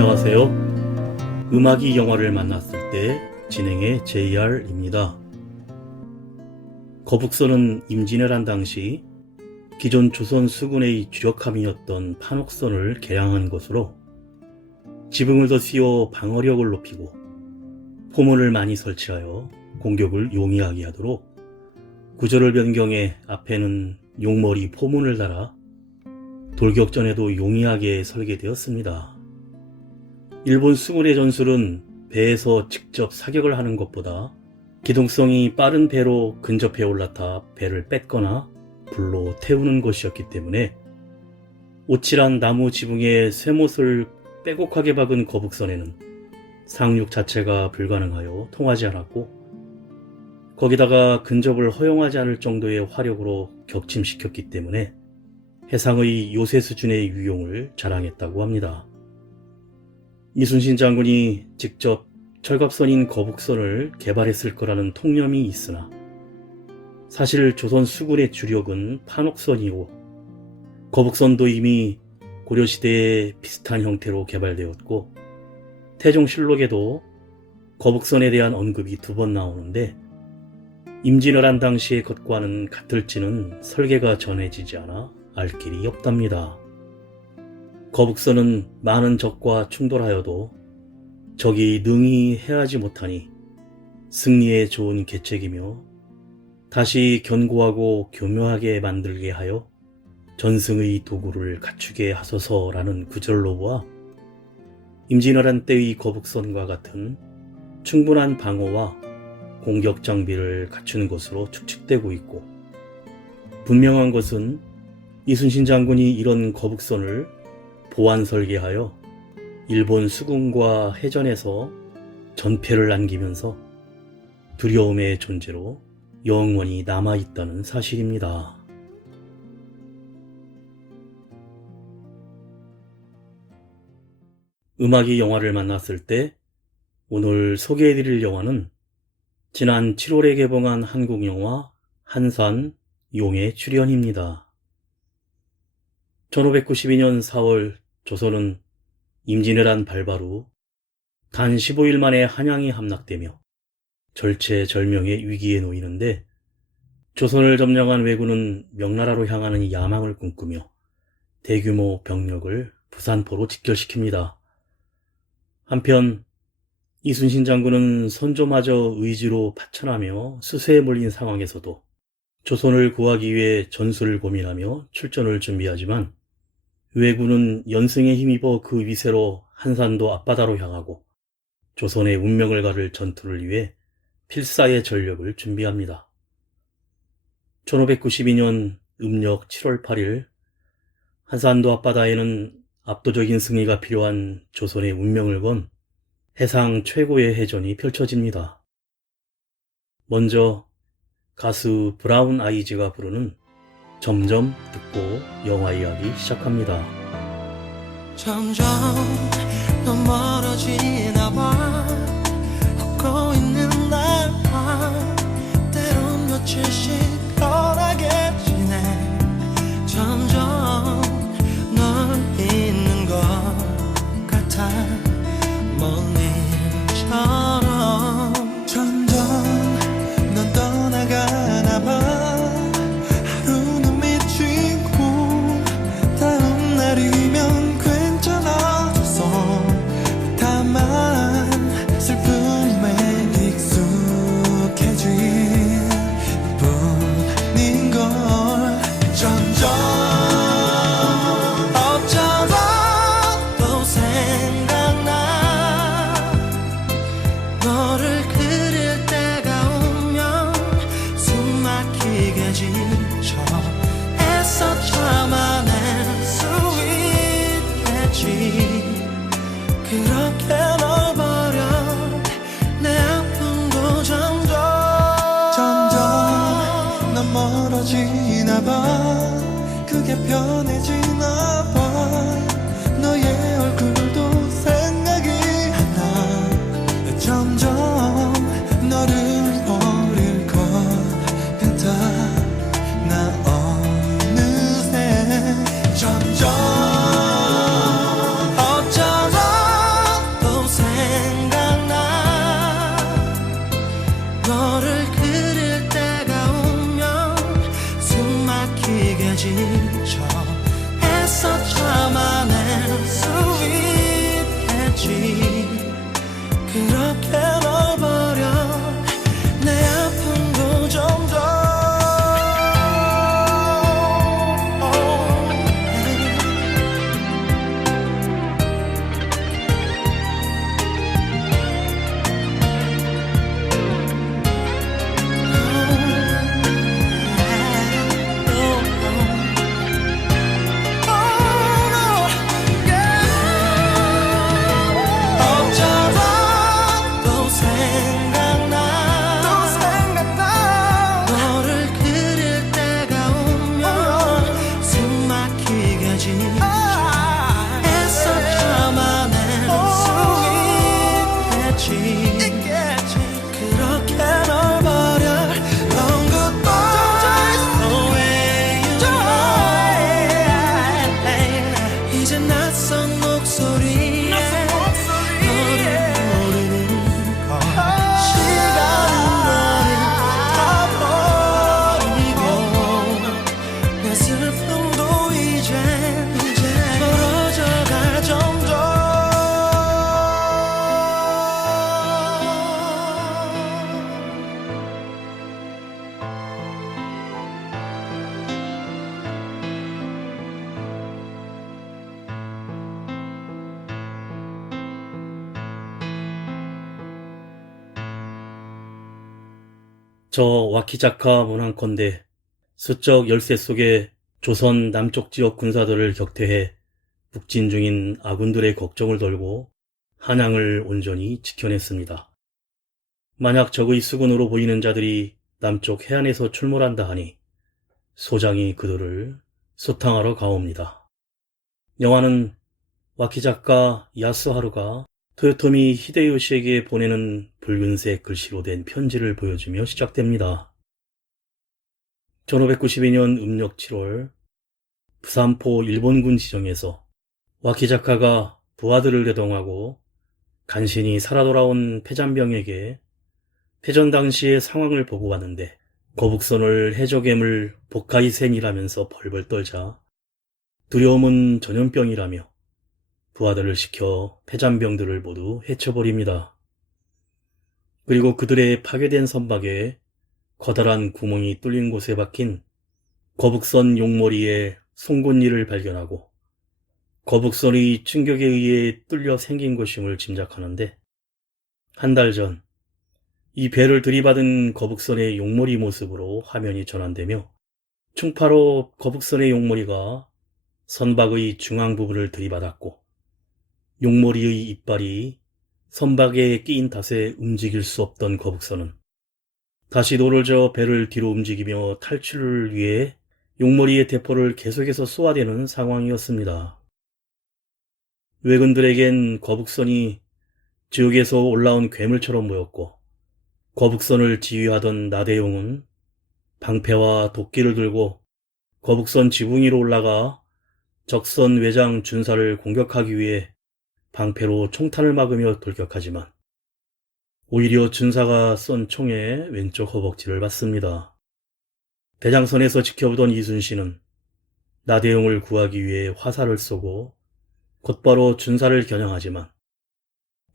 안녕하세요. 음악이 영화를 만났을 때 진행의 JR입니다. 거북선은 임진왜란 당시 기존 조선 수군의 주력함이었던 판옥선을 개량한 것으로 지붕을 더 씌워 방어력을 높이고 포문을 많이 설치하여 공격을 용이하게 하도록 구조를 변경해 앞에는 용머리 포문을 달아 돌격전에도 용이하게 설계되었습니다. 일본 수군의 전술은 배에서 직접 사격을 하는 것보다 기동성이 빠른 배로 근접해 올라타 배를 뺏거나 불로 태우는 것이었기 때문에 오칠한 나무 지붕에 쇠못을 빼곡하게 박은 거북선에는 상륙 자체가 불가능하여 통하지 않았고, 거기다가 근접을 허용하지 않을 정도의 화력으로 격침시켰기 때문에 해상의 요새 수준의 유용을 자랑했다고 합니다. 이순신 장군이 직접 철갑선인 거북선을 개발했을 거라는 통념이 있으나 사실 조선 수군의 주력은 판옥선이고 거북선도 이미 고려시대에 비슷한 형태로 개발되었고, 태종실록에도 거북선에 대한 언급이 2번 나오는데 임진왜란 당시의 것과는 같을지는 설계가 전해지지 않아 알 길이 없답니다. 거북선은 많은 적과 충돌하여도 적이 능히 해하지 못하니 승리에 좋은 계책이며 다시 견고하고 교묘하게 만들게 하여 전승의 도구를 갖추게 하소서라는 구절로 보아 임진왜란 때의 거북선과 같은 충분한 방어와 공격 장비를 갖춘 것으로 추측되고 있고, 분명한 것은 이순신 장군이 이런 거북선을 보완 설계하여 일본 수군과 해전에서 전패를 안기면서 두려움의 존재로 영원히 남아있다는 사실입니다. 음악이 영화를 만났을 때 오늘 소개해드릴 영화는 지난 7월에 개봉한 한국 영화 한산 용의 출연입니다. 1592년 4월 조선은 임진왜란 발발 후 단 15일 만에 한양이 함락되며 절체절명의 위기에 놓이는데, 조선을 점령한 왜군은 명나라로 향하는 야망을 꿈꾸며 대규모 병력을 부산포로 집결시킵니다. 한편 이순신 장군은 선조마저 의지로 파천하며 수세에 몰린 상황에서도 조선을 구하기 위해 전술을 고민하며 출전을 준비하지만 왜군은 연승에 힘입어 그 위세로 한산도 앞바다로 향하고 조선의 운명을 가를 전투를 위해 필사의 전력을 준비합니다. 1592년 음력 7월 8일 한산도 앞바다에는 압도적인 승리가 필요한 조선의 운명을 건 해상 최고의 해전이 펼쳐집니다. 먼저 가수 브라운 아이즈가 부르는 점점 듣고 영화 이야기 시작합니다. 점점 더 멀어지나 봐. 걷고 있는 날 때론 며칠씩 덜하게 지내. 점점 널 잊는 것 같아. 먼 일처럼 점점 넌 떠나가나 봐. 하루는 미치고 다음 날이면 괜찮아졌어. 다만 슬픔에 익숙해진 뿐인걸. 점점 어쩌다 또 생각나. 너를 그릴 때가 오면 숨 막히게 지쳐 애써 참아낼 수 있겠지. 그렇게 널 버려 내 아픔도 점점 넌 멀어지나 봐. 그게 편해지나 봐. 너의 얼굴도 생각이 안 나. 점점 너를 버릴 것 같아. 나 어느새 점점 어쩌다 지쳐 애써 참아낸 스윗했지 그렇게 널 버려 내 아픔도 점점 저 와키자카 문항컨대 수적 열세 속에 조선 남쪽 지역 군사들을 격퇴해 북진 중인 아군들의 걱정을 덜고 한양을 온전히 지켜냈습니다. 만약 적의 수군으로 보이는 자들이 남쪽 해안에서 출몰한다 하니 소장이 그들을 소탕하러 가옵니다. 영화는 와키자카 야스하루가 토요토미 히데요시에게 보내는 붉은색 글씨로 된 편지를 보여주며 시작됩니다. 1592년 음력 7월 부산포 일본군 지정에서 와키자카가 부하들을 대동하고 간신히 살아 돌아온 패잔병에게 패전 당시의 상황을 보고하는데 거북선을 해적임을 복하이센이라면서 벌벌 떨자 두려움은 전염병이라며 부하들을 시켜 패잔병들을 모두 해쳐버립니다. 그리고 그들의 파괴된 선박에 커다란 구멍이 뚫린 곳에 박힌 거북선 용머리에 송곳니를 발견하고 거북선의 충격에 의해 뚫려 생긴 것임을 짐작하는데 한 달 전 이 배를 들이받은 거북선의 용머리 모습으로 화면이 전환되며 충파로 거북선의 용머리가 선박의 중앙 부분을 들이받았고 용머리의 이빨이 선박에 끼인 탓에 움직일 수 없던 거북선은 다시 노를 저어 배를 뒤로 움직이며 탈출을 위해 용머리의 대포를 계속해서 쏘아대는 상황이었습니다. 외근들에겐 거북선이 지옥에서 올라온 괴물처럼 보였고 거북선을 지휘하던 나대용은 방패와 도끼를 들고 거북선 지붕 위로 올라가 적선 외장 준사를 공격하기 위해 방패로 총탄을 막으며 돌격하지만 오히려 준사가 쏜 총에 왼쪽 허벅지를 맞습니다. 대장선에서 지켜보던 이순신은 나대용을 구하기 위해 화살을 쏘고 곧바로 준사를 겨냥하지만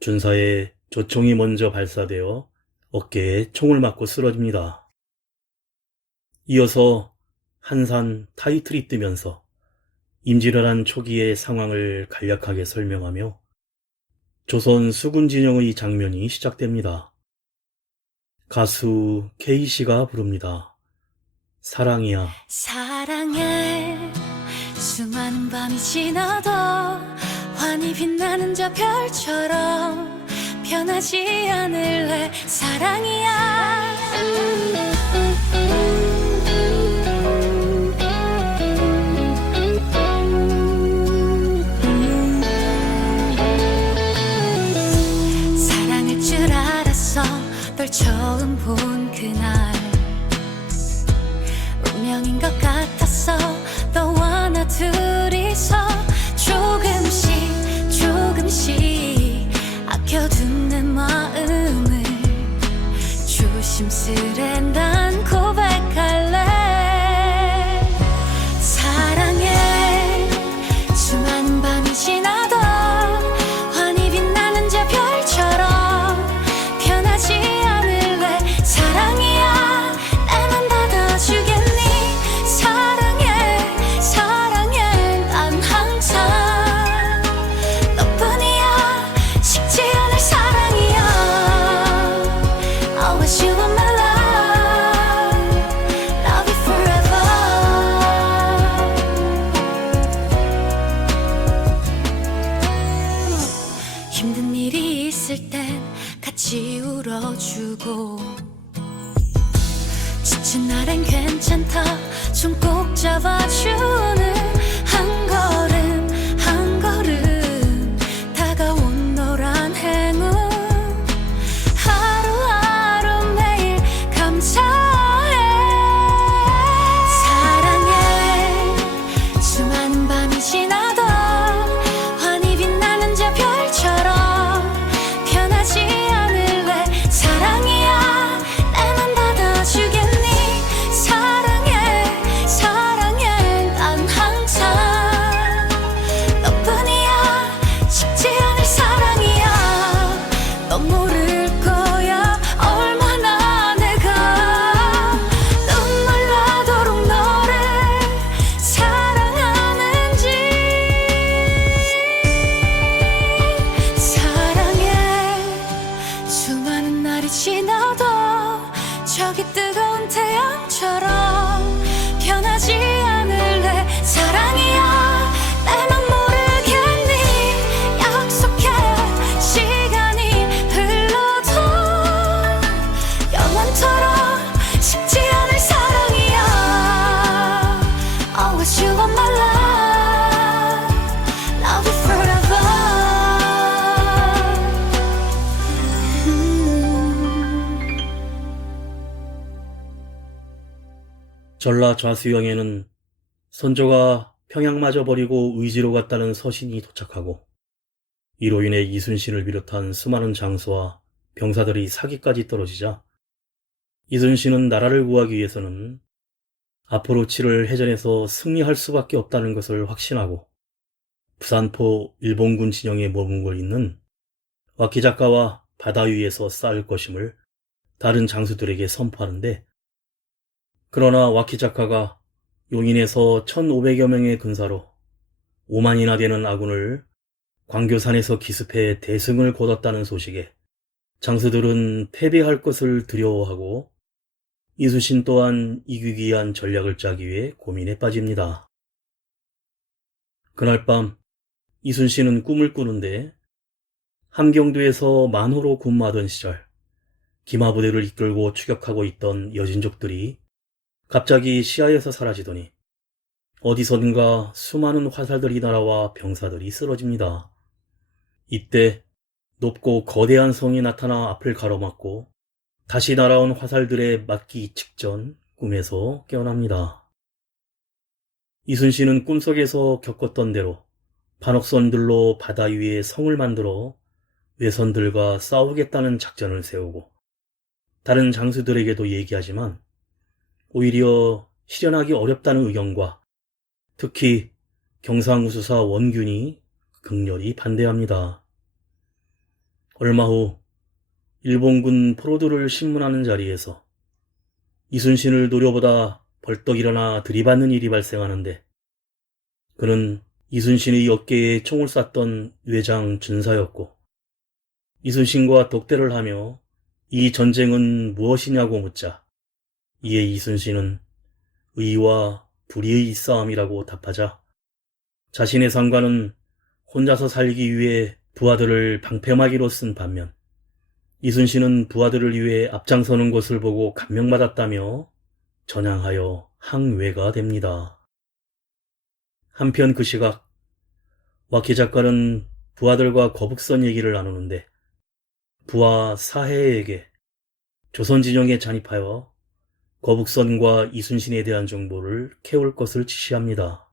준사의 조총이 먼저 발사되어 어깨에 총을 맞고 쓰러집니다. 이어서 한산 타이틀이 뜨면서 임진왜란 초기의 상황을 간략하게 설명하며 조선 수군 진영의 장면이 시작됩니다. 가수 K씨가 부릅니다. 사랑이야. 사랑해 수많은 밤이 지나도 환히 빛나는 저 별처럼 변하지 않을래 사랑이야. 사랑할 줄 알았어 널 처음 본 그날 운명인 것 같았어 너와 나 둘이서 조금씩 아껴둔 내 마음을 조심스레 나 괜찮다 손 꼭 잡아주는 한 걸음 한 걸음 다가온 너란 행운 하루하루 매일 감사해 사랑해 수많은 밤이 지나도 환히 빛나는 저 별처럼 변하지 않을래 사랑이야 내 맘 받아주겠니 사랑해 사랑해 난 항상 너뿐이야 식지 않을 사랑이야 넌 모를 거야 얼마나 내가 눈물 나도록 너를 사랑하는지 사랑해 수많은 날이 지나도 저기 뜨거운 태양처럼 변하지 않을래 사랑이야 내 맘 모르겠니 약속해 시간이 흘러도 영원토록 식지 않을 사랑이야 Always you are my love Love you forever 전라 좌수영에는 선조가 평양마저 버리고 의지로 갔다는 서신이 도착하고 이로 인해 이순신을 비롯한 수많은 장수와 병사들이 사기까지 떨어지자 이순신은 나라를 구하기 위해서는 앞으로 치를 해전에서 승리할 수밖에 없다는 것을 확신하고 부산포 일본군 진영에 머물고 있는 와키작가와 바다 위에서 싸울 것임을 다른 장수들에게 선포하는데 그러나 와키자카가 용인에서 1500여 명의 군사로 5만이나 되는 아군을 광교산에서 기습해 대승을 거뒀다는 소식에 장수들은 패배할 것을 두려워하고 이순신 또한 이기기 위한 전략을 짜기 위해 고민에 빠집니다. 그날 밤 이순신은 꿈을 꾸는데 함경도에서 만호로 근무하던 시절 기마부대를 이끌고 추격하고 있던 여진족들이 갑자기 시야에서 사라지더니 어디선가 수많은 화살들이 날아와 병사들이 쓰러집니다. 이때 높고 거대한 성이 나타나 앞을 가로막고 다시 날아온 화살들에 맞기 직전 꿈에서 깨어납니다. 이순신은 꿈속에서 겪었던 대로 반옥선들로 바다 위에 성을 만들어 외선들과 싸우겠다는 작전을 세우고 다른 장수들에게도 얘기하지만 오히려 실현하기 어렵다는 의견과 특히 경상우수사 원균이 극렬히 반대합니다. 얼마 후 일본군 포로들을 신문하는 자리에서 이순신을 노려보다 벌떡 일어나 들이받는 일이 발생하는데 그는 이순신의 어깨에 총을 쐈던 외장 준사였고 이순신과 독대를 하며 이 전쟁은 무엇이냐고 묻자 이에 이순신은 의와 불의의 싸움이라고 답하자 자신의 상관은 혼자서 살기 위해 부하들을 방패막이로 쓴 반면 이순신은 부하들을 위해 앞장서는 것을 보고 감명받았다며 전향하여 항외가 됩니다. 한편 그 시각 와키 작가는 부하들과 거북선 얘기를 나누는데 부하 사해에게 조선 진영에 잔입하여 거북선과 이순신에 대한 정보를 캐올 것을 지시합니다.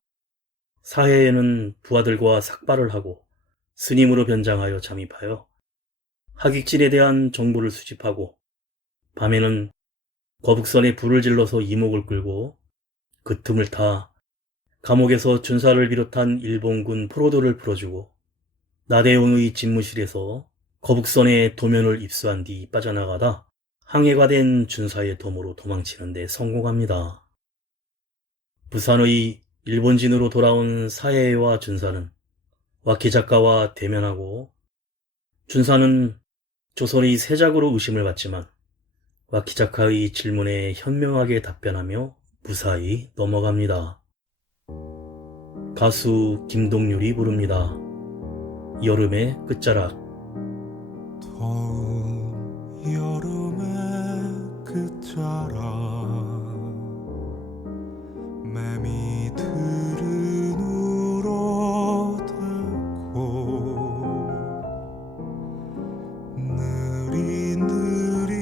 사해에는 부하들과 삭발을 하고 스님으로 변장하여 잠입하여 하객진에 대한 정보를 수집하고 밤에는 거북선에 불을 질러서 이목을 끌고 그 틈을 타 감옥에서 준사를 비롯한 일본군 포로들을 풀어주고 나대용의 집무실에서 거북선의 도면을 입수한 뒤 빠져나가다 항해가 된 준사의 도모로 도망치는 데 성공합니다. 부산의 일본진으로 돌아온 사해와 준사는 와키 작가와 대면하고 준사는 조선의 세작으로 의심을 받지만 와키 작가의 질문에 현명하게 답변하며 무사히 넘어갑니다. 가수 김동률이 부릅니다. 여름의 끝자락. 더운 여름의 끝자락 매미들은 울어대고 느리느리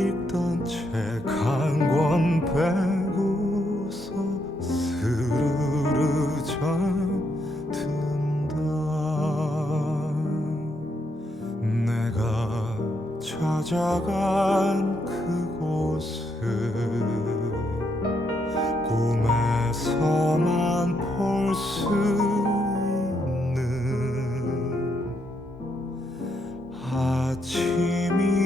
읽던 책 한 권 빼고서 스르르 잠든다. 내가 찾아간 그곳은 꿈에서만 볼 수 있는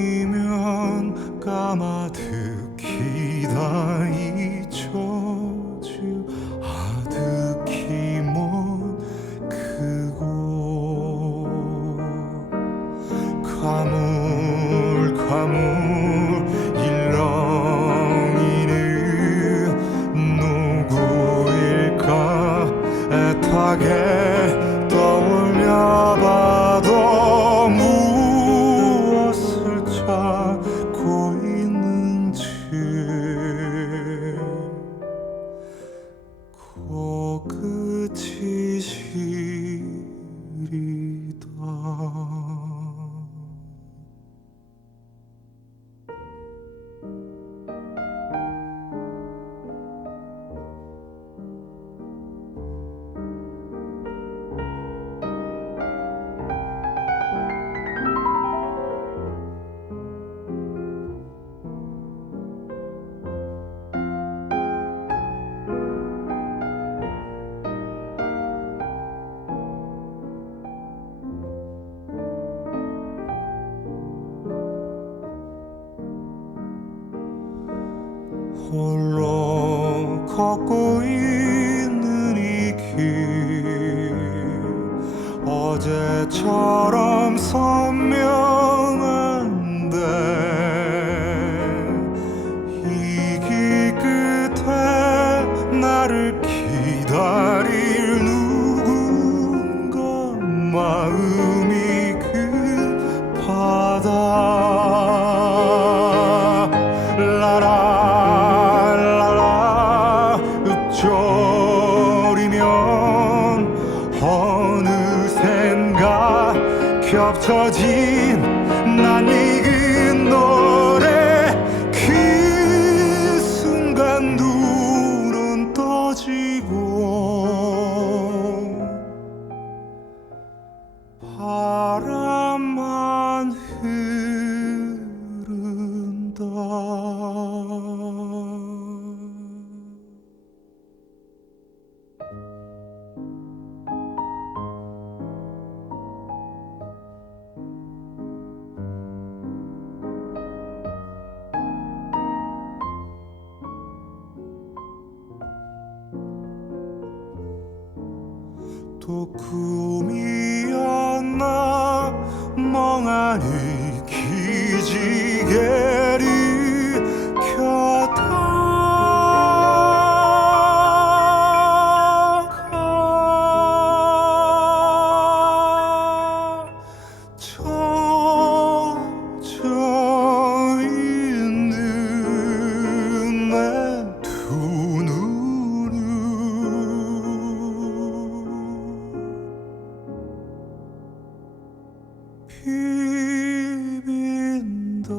아침이면 까마득히 다 잊혀질 아득히 먼 그곳. 가물가물 일렁이는 누구일까. 애타게 떠올려봐도 무엇을 찾고 있는지 코끝이 시리다. 홀로 걷고 있는 이 길 어제처럼 선명한데 이 길 끝에 나를 기다릴 누군가 마음이 급하다. 라라 읊조리면 어느샌가 겹쳐진 낯익은 노래. 그 순간 눈은 떠지고 바람만 흐른다. 또 꿈이었나 멍하니 기지개를 켜다가 젖어 있는 내 두 눈을 비빈다.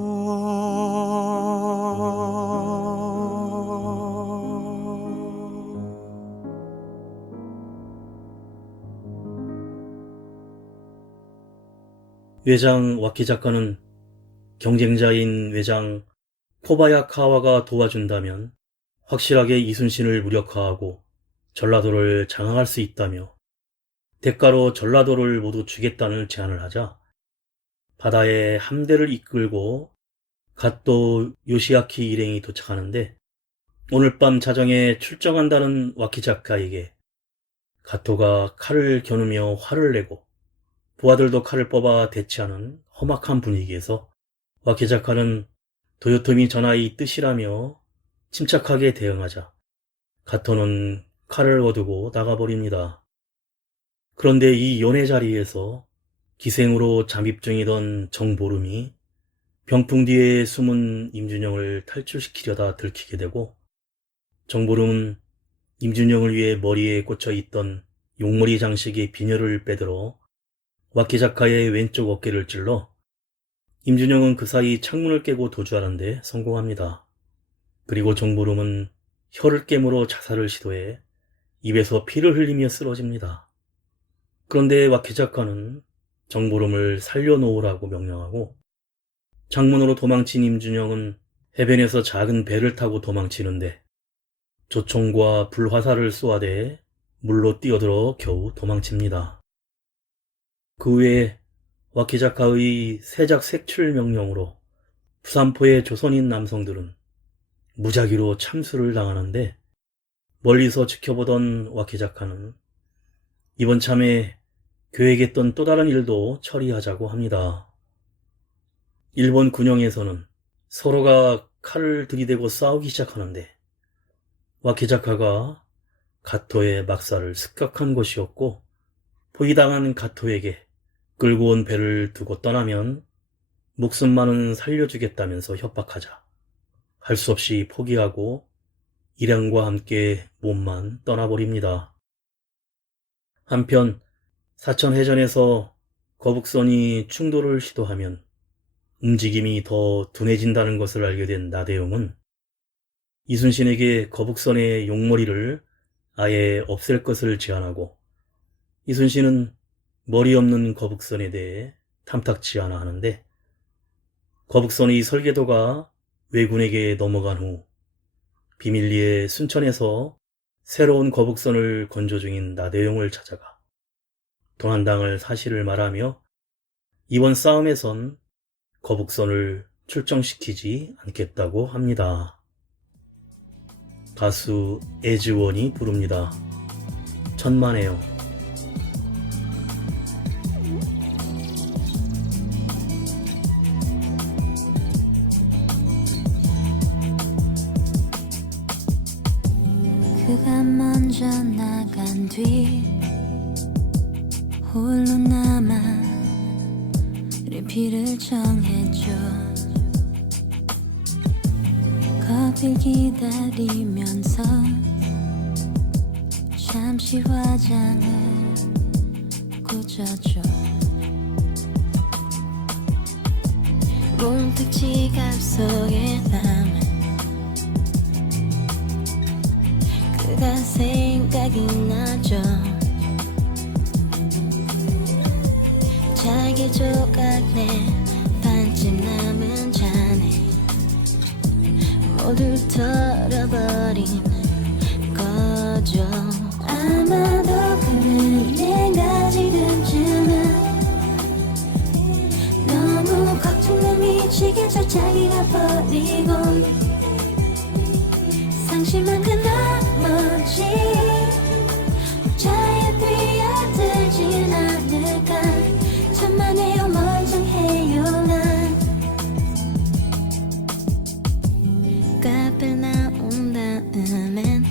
외장 와키 작가는 경쟁자인 외장 코바야카와가 도와준다면 확실하게 이순신을 무력화하고 전라도를 장악할 수 있다며 대가로 전라도를 모두 주겠다는 제안을 하자 바다에 함대를 이끌고 갓도 요시아키 일행이 도착하는데 오늘 밤 자정에 출정한다는 와키 작가에게 가토가 칼을 겨누며 화를 내고 부하들도 칼을 뽑아 대치하는 험악한 분위기에서 와키 작가는 도요토미 전하의 뜻이라며 침착하게 대응하자 가토는 칼을 거두고 나가버립니다. 그런데 이 연회 자리에서 기생으로 잠입 중이던 정보름이 병풍 뒤에 숨은 임준영을 탈출시키려다 들키게 되고 정보름은 임준영을 위해 머리에 꽂혀 있던 용머리 장식의 비녀를 빼들어 와키 작가의 왼쪽 어깨를 찔러 임준영은 그 사이 창문을 깨고 도주하는 데 성공합니다. 그리고 정보름은 혀를 깨물어 자살을 시도해 입에서 피를 흘리며 쓰러집니다. 그런데 와키 작가는 정보름을 살려놓으라고 명령하고 창문으로 도망친 임준영은 해변에서 작은 배를 타고 도망치는데 조총과 불화살을 쏘아대 물로 뛰어들어 겨우 도망칩니다. 그 후에 와키 작가의 세작 색출 명령으로 부산포의 조선인 남성들은 무작위로 참수를 당하는데 멀리서 지켜보던 와키 작가는 이번 참에 계획했던 또 다른 일도 처리하자고 합니다. 일본 군영에서는 서로가 칼을 들이대고 싸우기 시작하는데 와키 작가가 가토의 막사를 습격한 것이었고 포위당한 가토에게 끌고 온 배를 두고 떠나면 목숨만은 살려주겠다면서 협박하자 할 수 없이 포기하고 일행과 함께 몸만 떠나버립니다. 한편 사천 해전에서 거북선이 충돌을 시도하면 움직임이 더 둔해진다는 것을 알게 된 나대용은 이순신에게 거북선의 용머리를 아예 없앨 것을 제안하고 이순신은 머리 없는 거북선에 대해 탐탁치 않아 하는데 거북선의 설계도가 왜군에게 넘어간 후 비밀리에 순천에서 새로운 거북선을 건조 중인 나대용을 찾아가 도난당할 사실을 말하며 이번 싸움에선 거북선을 출정시키지 않겠다고 합니다. 가수 에즈원이 부릅니다. 천만에요. 그가 먼저 나간 뒤 홀로 남아 리필을 정했죠. 커피를 기다리면서 잠시 화장을 고쳤죠. 문득 지갑 속에 남은 그가 생각이 나죠. 잘게 조각낸 반쯤 남은 잔에 모두 털어버린 거죠. 아마도 그는 내가 지금쯤은 너무 걱정돼 미치겠죠. 자기가 버리고 상심한 그 나머지 자에 뛰어들진 않을까. 천만에요 멀쩡해요 난. 카페 나온 다음엔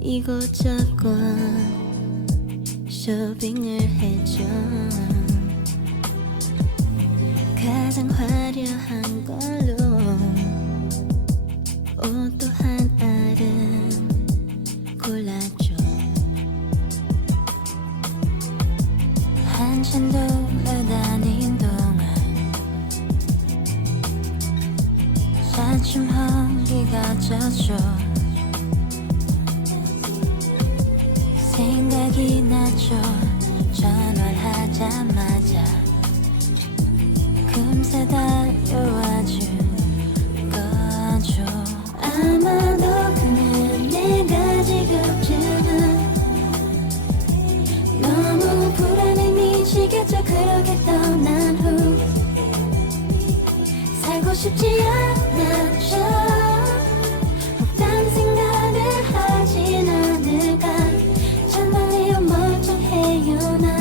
이곳저곳 쇼핑을 했죠. 가장 화려한 걸로 옷도 한 알은 골랐죠. 한참 돌아다닌 동안 차츰 허기가 졌죠. 생각이 나죠. 전화를 하자마자 금세 달려와준 거죠. 아마도 그는 내가 지금쯤은 너무 불안해 미치겠죠. 그렇게 떠난 후 살고 싶지 않았죠. 없다는 생각을 하진 않을까. 정말요 멀쩡해요 난.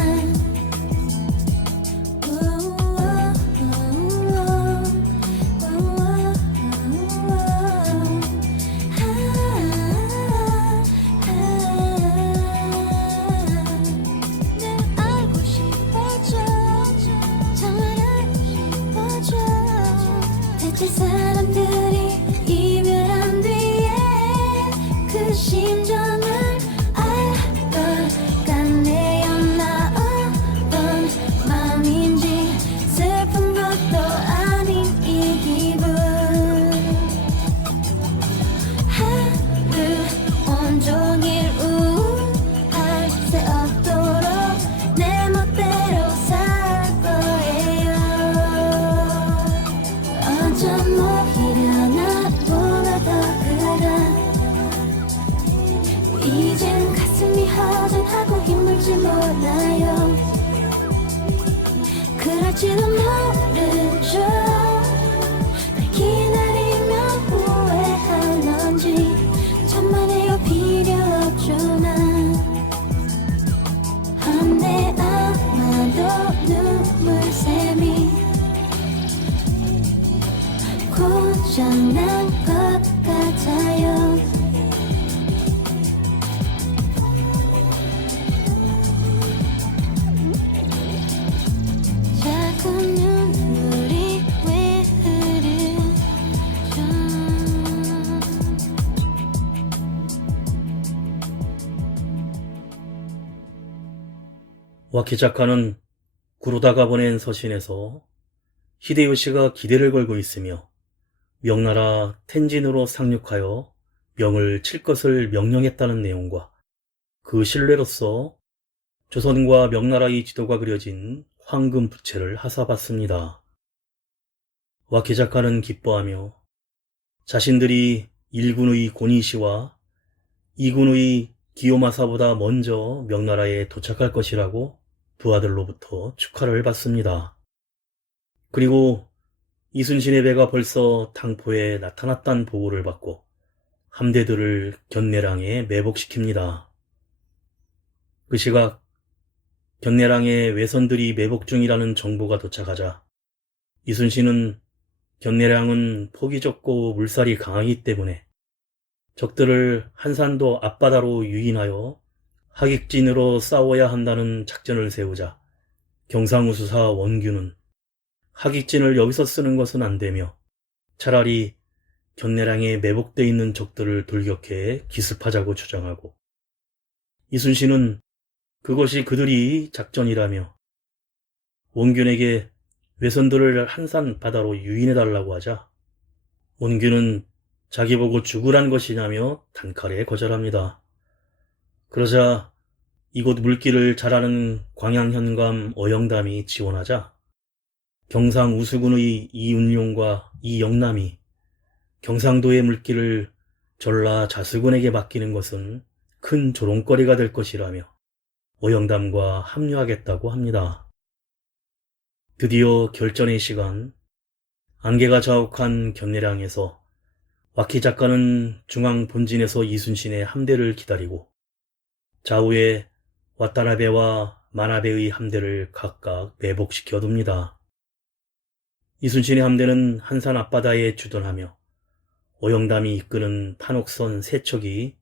와키 작가는 구로다가 보낸 서신에서 히데요시가 기대를 걸고 있으며 명나라 텐진으로 상륙하여 명을 칠 것을 명령했다는 내용과 그 신뢰로서 조선과 명나라의 지도가 그려진 황금 부채를 하사받습니다. 와키 작가는 기뻐하며 자신들이 1군의 고니시와 2군의 기요마사보다 먼저 명나라에 도착할 것이라고 부하들로부터 축하를 받습니다. 그리고 이순신의 배가 벌써 당포에 나타났다는 보고를 받고 함대들을 견내랑에 매복시킵니다. 그 시각 견내랑에 외선들이 매복 중이라는 정보가 도착하자 이순신은 견내랑은 폭이 좁고 물살이 강하기 때문에 적들을 한산도 앞바다로 유인하여 하객진으로 싸워야 한다는 작전을 세우자 경상우수사 원규는 하객진을 여기서 쓰는 것은 안 되며 차라리 견내랑에 매복되어 있는 적들을 돌격해 기습하자고 주장하고 이순신은 그것이 그들이 작전이라며 원균에게 외선들을 한산 바다로 유인해달라고 하자 원균은 자기 보고 죽으란 것이냐며 단칼에 거절합니다. 그러자 이곳 물길을 잘 아는 광양현감 어영담이 지원하자 경상우수군의 이운용과 이영남이 경상도의 물길을 전라 자수군에게 맡기는 것은 큰 조롱거리가 될 것이라며 어영담과 합류하겠다고 합니다. 드디어 결전의 시간, 안개가 자욱한 견내량에서 와키 작가는 중앙 본진에서 이순신의 함대를 기다리고 좌우에 와타나베와 마나베의 함대를 각각 매복시켜 둡니다. 이순신의 함대는 한산 앞바다에 주둔하며 어영담이 이끄는 판옥선 세 척이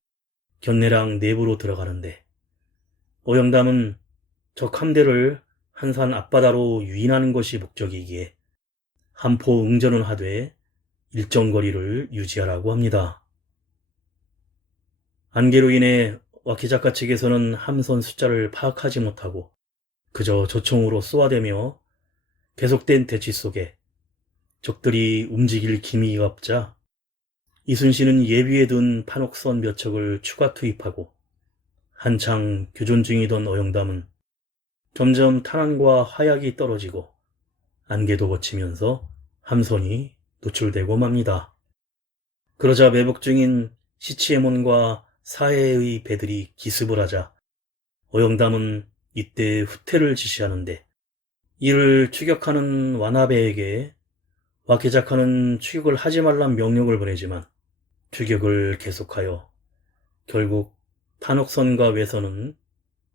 견내랑 내부로 들어가는데 어영담은 적 함대를 한산 앞바다로 유인하는 것이 목적이기에 함포 응전을 하되 일정 거리를 유지하라고 합니다. 안개로 인해 와키 작가 측에서는 함선 숫자를 파악하지 못하고 그저 조총으로 쏘아대며 계속된 대치 속에 적들이 움직일 기미가 없자 이순신은 예비에 둔 판옥선 몇 척을 추가 투입하고 한창 교전 중이던 어영담은 점점 탄환과 화약이 떨어지고 안개도 거치면서 함선이 노출되고 맙니다. 그러자 매복 중인 시치에몬과 사해의 배들이 기습을 하자 어영담은 이때 후퇴를 지시하는데 이를 추격하는 와나베에게 와키 작가는 추격을 하지 말란 명령을 보내지만 추격을 계속하여 결국 판옥선과 외선은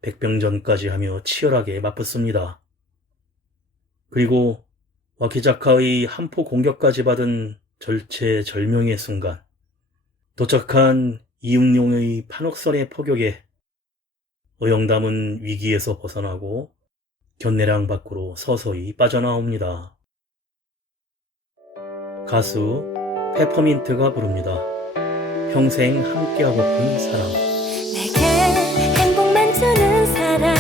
백병전까지 하며 치열하게 맞붙습니다. 그리고 와키 작가의 한포 공격까지 받은 절체절명의 순간 도착한 이응용의 판옥선의 포격에 어영담은 위기에서 벗어나고 견내랑 밖으로 서서히 빠져나옵니다. 가수 페퍼민트가 부릅니다. 평생 함께하고픈 사람. 내게 행복만 주는 사람,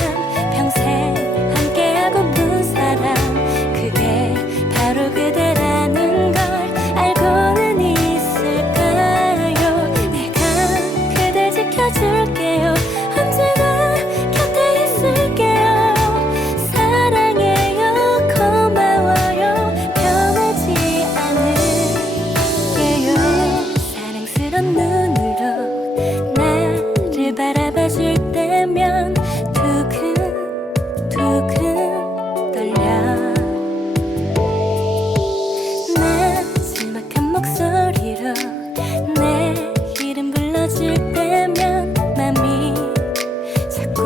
평생 함께하고픈 사람, 그게 바로 그대라는 걸 알고는 있을까요? 내가 그댈 지켜줄게요. 언제나 곁에 있을게요. 사랑해요. 고마워요. 변하지 않을게요. 사랑스런 눈으로 나를 바라봐줄 때면 두근두근 떨려. 나지막한 목소리로 내 이름 불러줄 때면 맘이 자꾸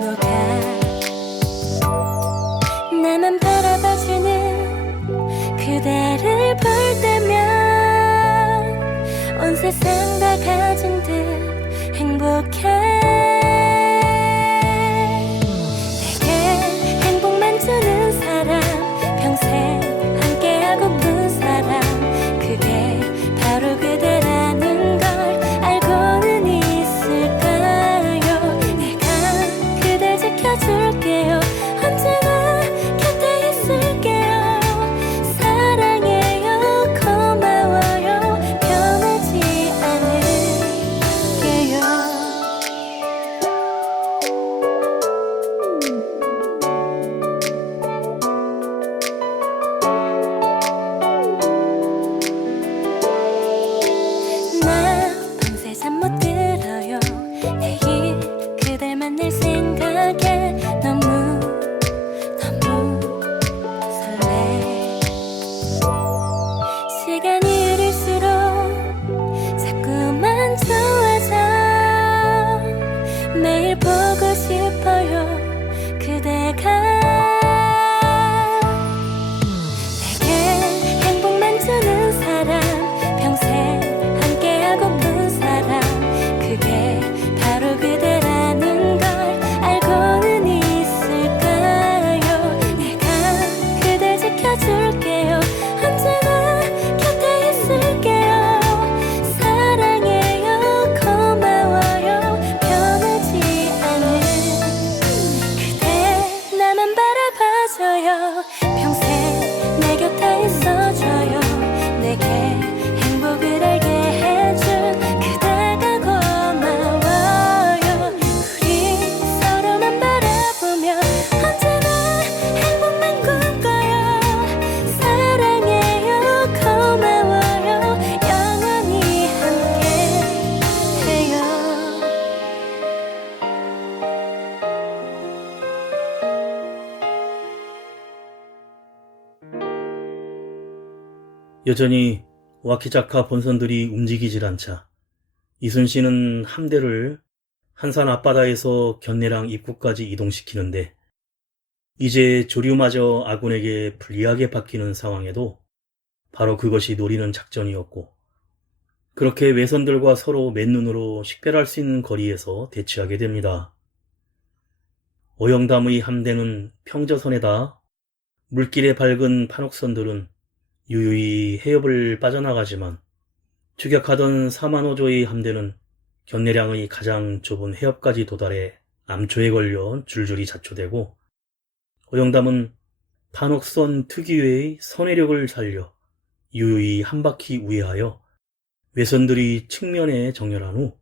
녹아. 나만 바라봐주는 그대를 볼 때면 온 세상 다 가진 듯 행복해. 여전히 와키자카 본선들이 움직이질 않자 이순신은 함대를 한산 앞바다에서 견내랑 입구까지 이동시키는데 이제 조류마저 아군에게 불리하게 바뀌는 상황에도 바로 그것이 노리는 작전이었고 그렇게 외선들과 서로 맨눈으로 식별할 수 있는 거리에서 대치하게 됩니다. 오영담의 함대는 평저선에다 물길에 밝은 판옥선들은 유유히 해협을 빠져나가지만 추격하던 사만호조의 함대는 견내량의 가장 좁은 해협까지 도달해 암초에 걸려 줄줄이 자초되고 오영담은 판옥선 특유의 선회력을 살려 유유히 한 바퀴 우회하여 외선들이 측면에 정렬한 후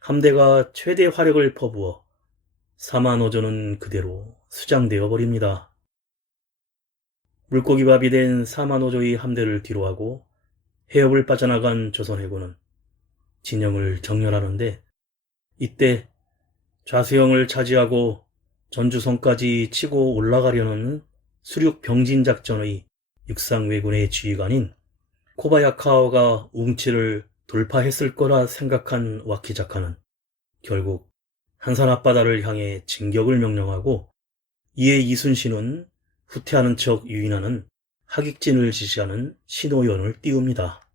함대가 최대 화력을 퍼부어 사만호조는 그대로 수장되어 버립니다. 물고기밥이 된 사만호조의 함대를 뒤로하고 해협을 빠져나간 조선해군은 진영을 정렬하는데 이때 좌수영을 차지하고 전주성까지 치고 올라가려는 수륙병진작전의 육상왜군의 지휘관인 코바야카와가 웅치를 돌파했을 거라 생각한 와키자카는 결국 한산 앞바다를 향해 진격을 명령하고 이에 이순신은 후퇴하는 척 유인하는 하객진을 지시하는 신호연을 띄웁니다.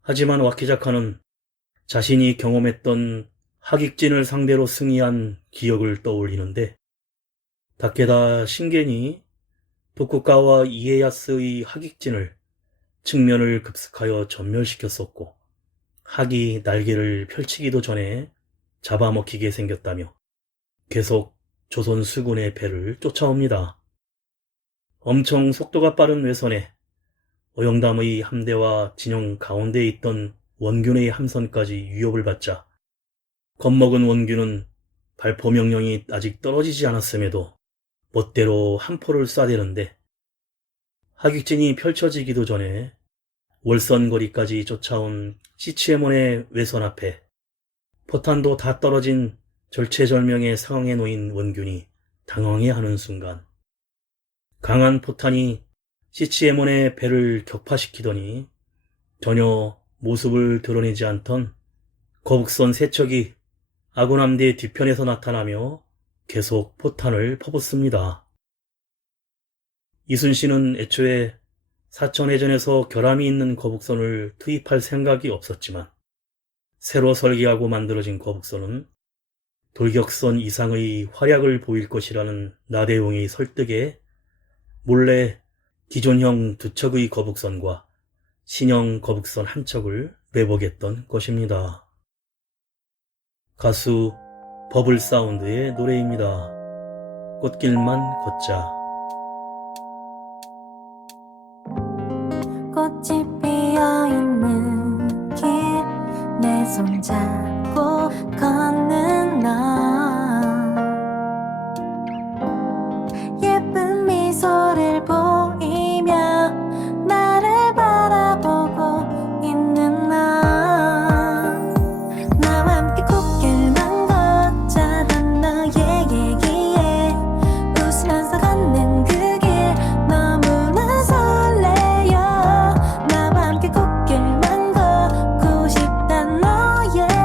하지만 와키자카는 자신이 경험했던 하객진을 상대로 승리한 기억을 떠올리는데 다케다 신겐이 도쿠가와 이에야스의 하객진을 측면을 급습하여 전멸시켰었고 학이 날개를 펼치기도 전에 잡아먹히게 생겼다며 계속 조선 수군의 배를 쫓아옵니다. 엄청 속도가 빠른 외선에 오영담의 함대와 진영 가운데에 있던 원균의 함선까지 위협을 받자 겁먹은 원균은 발포 명령이 아직 떨어지지 않았음에도 멋대로 한 포를 쏴대는데 하객진이 펼쳐지기도 전에 월선거리까지 쫓아온 시치에몬의 외선 앞에 포탄도 다 떨어진 절체절명의 상황에 놓인 원균이 당황해하는 순간 강한 포탄이 시치에몬의 배를 격파시키더니 전혀 모습을 드러내지 않던 거북선 세 척이 아군 함대 뒤편에서 나타나며 계속 포탄을 퍼붓습니다. 이순신은 애초에 사천해전에서 결함이 있는 거북선을 투입할 생각이 없었지만 새로 설계하고 만들어진 거북선은 돌격선 이상의 활약을 보일 것이라는 나대용의 설득에 몰래 기존형 2척의 거북선과 신형 거북선 1척을 매복했던 것입니다. 가수 버블사운드의 노래입니다. 꽃길만 걷자. 꽃이 피어있는 길 내 손잡고 걷는 너 예쁜 미소를 보이며 나를 바라보고 있는 너 나와 함께 꽃길만 걷자던 너의 얘기에 웃으면서 걷는 그 길 너무나 설레요 나와 함께 꽃길만 걷고 싶단 너의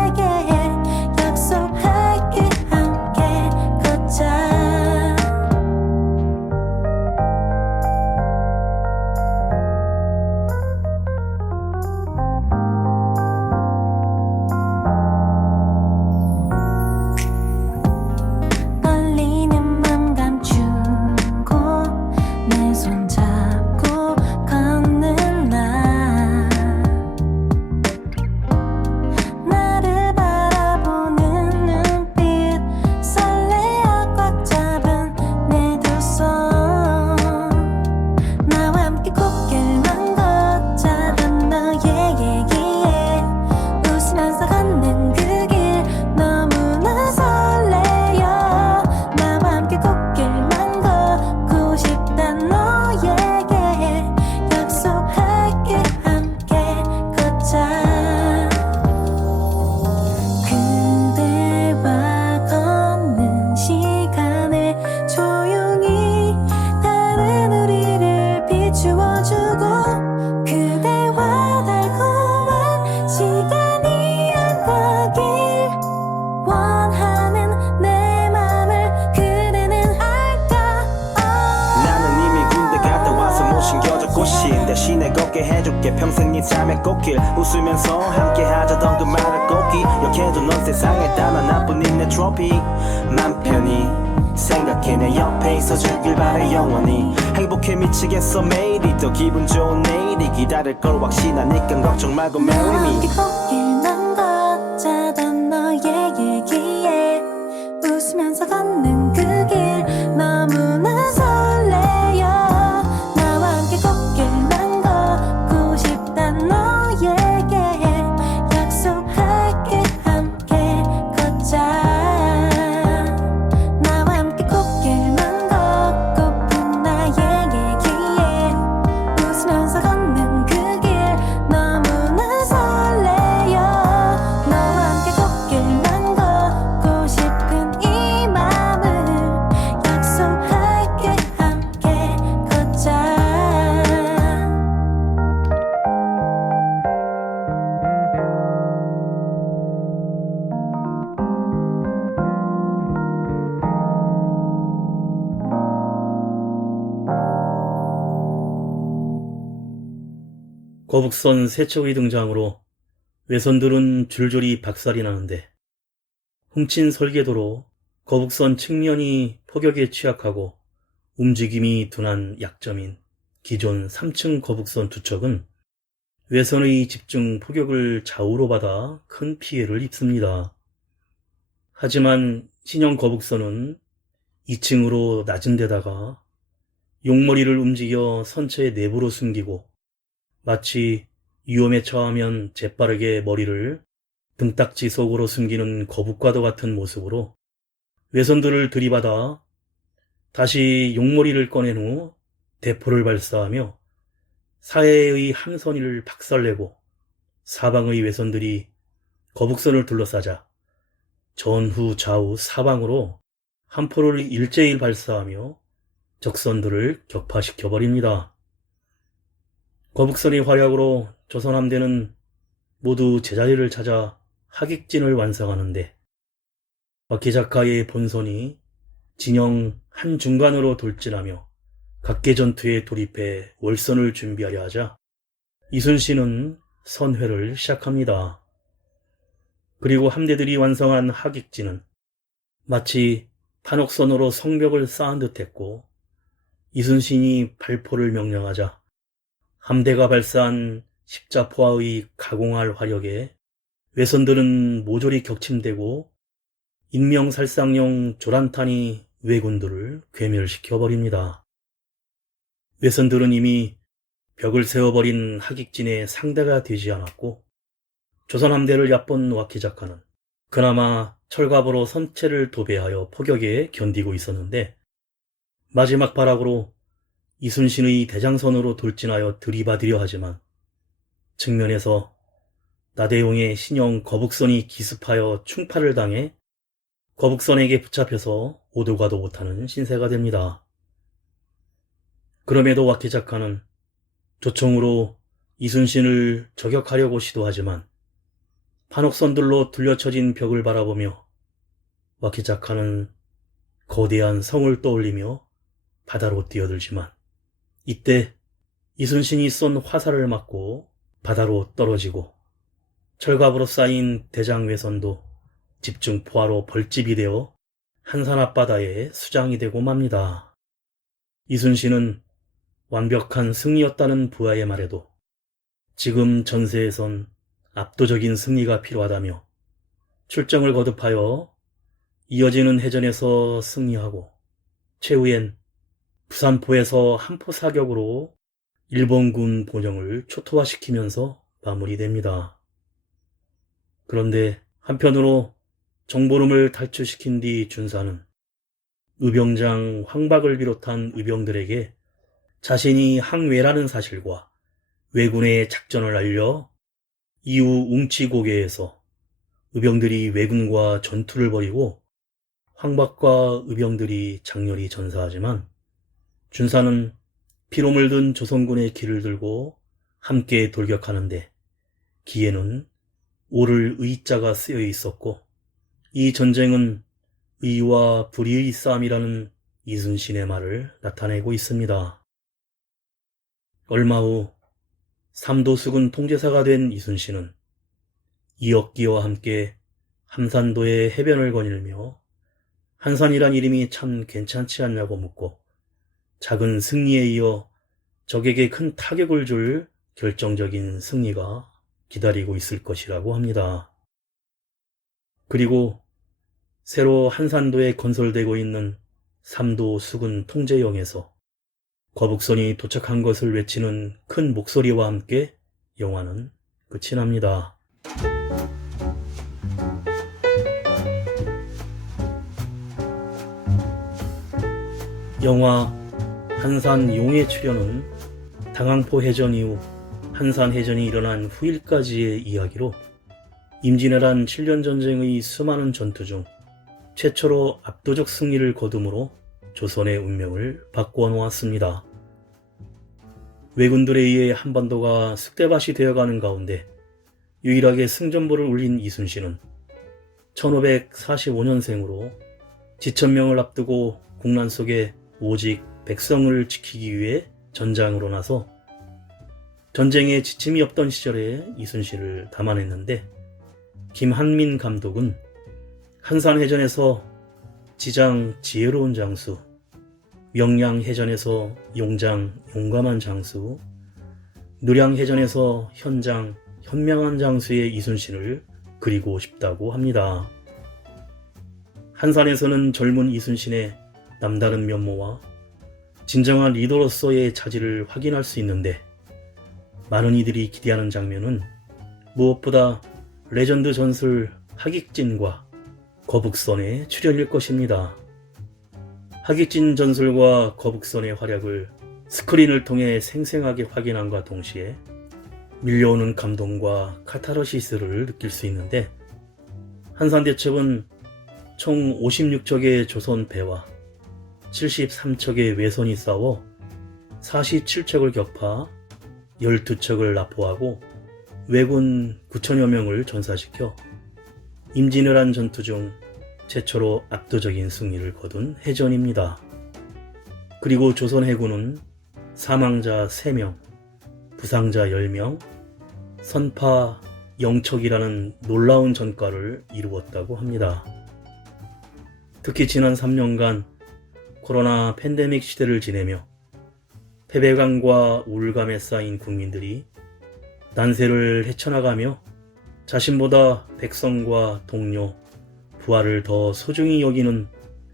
함께 평생 네 삶의 꽃길 웃으면서 함께 하자던 그 말을 꼭 기억해도 넌 세상에 단 하나뿐인 내 트로피 맘 편히 생각해 내 옆에 있어주길 바래 영원히 행복해 미치겠어 매일이 더 기분 좋은 내일이 기다릴 걸 확신하니까 걱정 말고 marry 너와 me 함께 꽃길만 걷자던 너의 얘기에 웃으면서 걷는 그 길 너무나 설레요 나와 함께 꽃길만 걷고 싶단 너에게 약속할게 함께 걷자 나와 함께 꽃길만 걷고픈 나의 얘기에 웃으면서 걷는 그 길 너무나 설레요 너와 함께 꽃길만 걷고 싶은 이 맘을 약속할게 함께 걷자 거북선 세척의 등장으로 외선들은 줄줄이 박살이 나는데 훔친 설계도로 거북선 측면이 포격에 취약하고 움직임이 둔한 약점인 기존 3층 거북선 두 척은 외선의 집중 포격을 좌우로 받아 큰 피해를 입습니다. 하지만 신형 거북선은 2층으로 낮은 데다가 용머리를 움직여 선체 내부로 숨기고 마치 위험에 처하면 재빠르게 머리를 등딱지 속으로 숨기는 거북과도 같은 모습으로 외선들을 들이받아 다시 용머리를 꺼낸 후 대포를 발사하며 사해의 함선을 박살내고 사방의 외선들이 거북선을 둘러싸자 전후 좌우 사방으로 함포를 일제히 발사하며 적선들을 격파시켜버립니다. 거북선의 활약으로 조선 함대는 모두 제자리를 찾아 하객진을 완성하는데 와키자카의 본선이 진영 한중간으로 돌진하며 각계 전투에 돌입해 월선을 준비하려 하자 이순신은 선회를 시작합니다. 그리고 함대들이 완성한 하객진은 마치 판옥선으로 성벽을 쌓은 듯했고 이순신이 발포를 명령하자 함대가 발사한 십자포화의 가공할 화력에 외선들은 모조리 격침되고 인명살상용 조란탄이 왜군들을 괴멸시켜버립니다. 외선들은 이미 벽을 세워버린 하객진의 상대가 되지 않았고 조선 함대를 얕본 와키자카는 그나마 철갑으로 선체를 도배하여 포격에 견디고 있었는데 마지막 발악으로 이순신의 대장선으로 돌진하여 들이받으려 하지만 측면에서 나대용의 신형 거북선이 기습하여 충파를 당해 거북선에게 붙잡혀서 오도 가도 못하는 신세가 됩니다. 그럼에도 와키자카는 조총으로 이순신을 저격하려고 시도하지만 판옥선들로 둘러쳐진 벽을 바라보며 와키자카는 거대한 성을 떠올리며 바다로 뛰어들지만 이때 이순신이 쏜 화살을 맞고 바다로 떨어지고 철갑으로 쌓인 대장외선도 집중 포화로 벌집이 되어 한산 앞바다에 수장이 되고 맙니다. 이순신은 완벽한 승리였다는 부하의 말에도 지금 전세에선 압도적인 승리가 필요하다며 출정을 거듭하여 이어지는 해전에서 승리하고 최후엔 부산포에서 한포 사격으로 일본군 본영을 초토화시키면서 마무리됩니다. 그런데 한편으로 정보름을 탈출시킨 뒤 준사는 의병장 황박을 비롯한 의병들에게 자신이 항외라는 사실과 왜군의 작전을 알려 이후 웅치고개에서 의병들이 왜군과 전투를 벌이고 황박과 의병들이 장렬히 전사하지만 준사는 피로 물든 조선군의 길을 들고 함께 돌격하는데 기에는 오를 의자가 쓰여 있었고 이 전쟁은 의와 불의의 싸움이라는 이순신의 말을 나타내고 있습니다. 얼마 후 삼도수군 통제사가 된 이순신은 이억기와 함께 함산도의 해변을 거닐며 한산이란 이름이 참 괜찮지 않냐고 묻고 작은 승리에 이어 적에게 큰 타격을 줄 결정적인 승리가 기다리고 있을 것이라고 합니다. 그리고 새로 한산도에 건설되고 있는 삼도수군 통제영에서 거북선이 도착한 것을 외치는 큰 목소리와 함께 영화는 끝이 납니다. 영화 한산 용의 출현은 당항포 해전 이후 한산 해전이 일어난 후일까지의 이야기로 임진왜란 7년 전쟁의 수많은 전투 중 최초로 압도적 승리를 거둠으로 조선의 운명을 바꾸어 놓았습니다. 왜군들에 의해 한반도가 쑥대밭이 되어가는 가운데 유일하게 승전보를 울린 이순신은 1545년생으로 지천명을 앞두고 국난 속에 오직 백성을 지키기 위해 전장으로 나서 전쟁에 지침이 없던 시절에 이순신을 담아냈는데 김한민 감독은 한산해전에서 지장 지혜로운 장수, 명량해전에서 용장 용감한 장수, 누량해전에서 현장 현명한 장수의 이순신을 그리고 싶다고 합니다. 한산에서는 젊은 이순신의 남다른 면모와 진정한 리더로서의 자질을 확인할 수 있는데 많은 이들이 기대하는 장면은 무엇보다 레전드 전술 하객진과 거북선의 출연일 것입니다. 하객진 전술과 거북선의 활약을 스크린을 통해 생생하게 확인함과 동시에 밀려오는 감동과 카타르시스를 느낄 수 있는데 한산대첩은 총 56척의 조선 배와 73척의 외선이 싸워 47척을 격파, 12척을 납포하고 왜군 9천여 명을 전사시켜 임진왜란 전투 중 최초로 압도적인 승리를 거둔 해전입니다. 그리고 조선 해군은 사망자 3명, 부상자 10명, 선파 0척이라는 놀라운 전과를 이루었다고 합니다. 특히 지난 3년간 코로나 팬데믹 시대를 지내며 패배감과 우울감에 쌓인 국민들이 난세를 헤쳐나가며 자신보다 백성과 동료, 부하를 더 소중히 여기는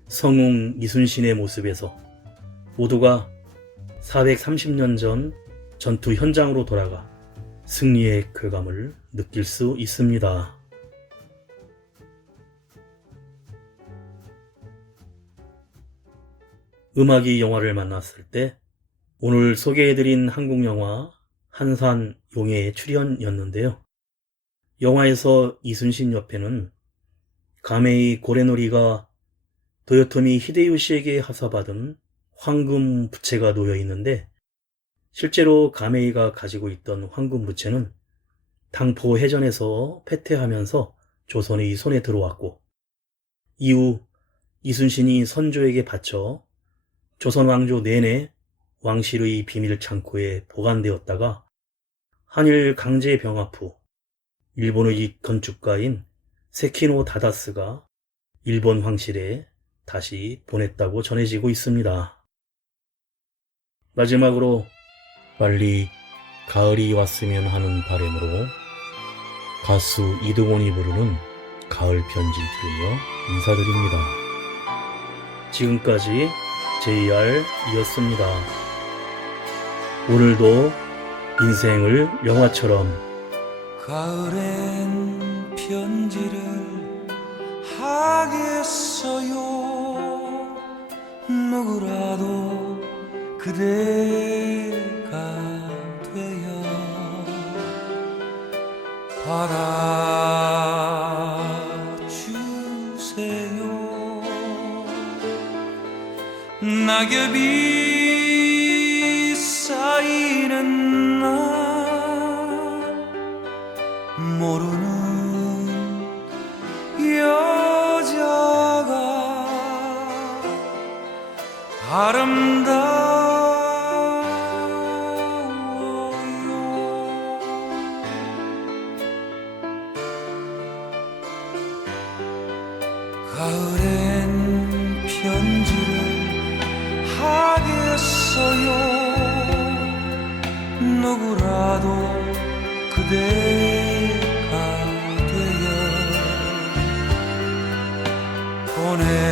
성웅 이순신의 모습에서 모두가 430년 전 전투 현장으로 돌아가 승리의 쾌감을 느낄 수 있습니다. 음악이 영화를 만났을 때 오늘 소개해드린 한국 영화 한산 용의 출연이었는데요. 영화에서 이순신 옆에는 가메이 고래놀이가 도요토미 히데요시에게 하사받은 황금 부채가 놓여 있는데 실제로 가메이가 가지고 있던 황금 부채는 당포 해전에서 패퇴하면서 조선의 손에 들어왔고 이후 이순신이 선조에게 바쳐 조선 왕조 내내 왕실의 비밀 창고에 보관되었다가 한일 강제 병합 후 일본의 건축가인 세키노 다다스가 일본 황실에 다시 보냈다고 전해지고 있습니다. 마지막으로 빨리 가을이 왔으면 하는 바람으로 가수 이두곤이 부르는 가을 편지 들으며 인사드립니다. 지금까지 JR이었습니다. 오늘도 인생을 영화처럼 가을엔 편지를 하겠어요. 누구라도 그대가 되어 받아주세요. 낙엽이 쌓이는 날 모르는 여자가 아름다워요. 가을엔 편지를 하겠어요. 누구라도 그대가 되어 보내주세요.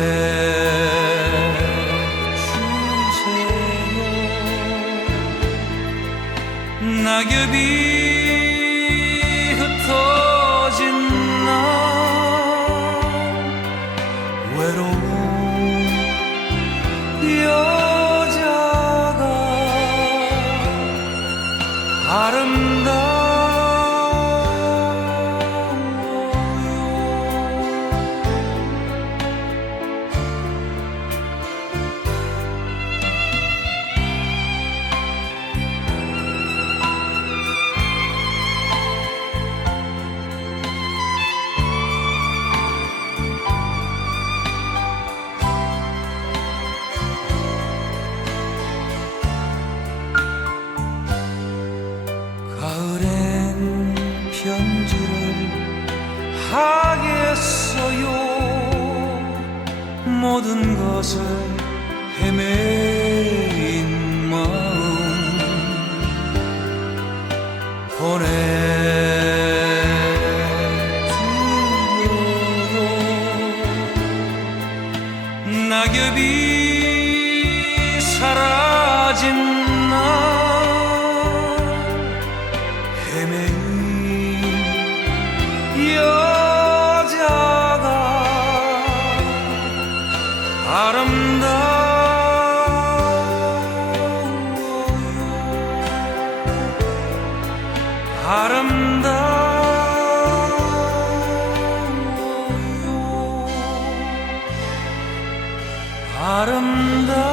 낙엽이 흩어진 날 외로운 여자가 가을엔 편지를 하겠어요. 모든 것을 헤매인 마음 보내드려요. 낙엽이 사라진 날 헤매인 여자가 아름다워요.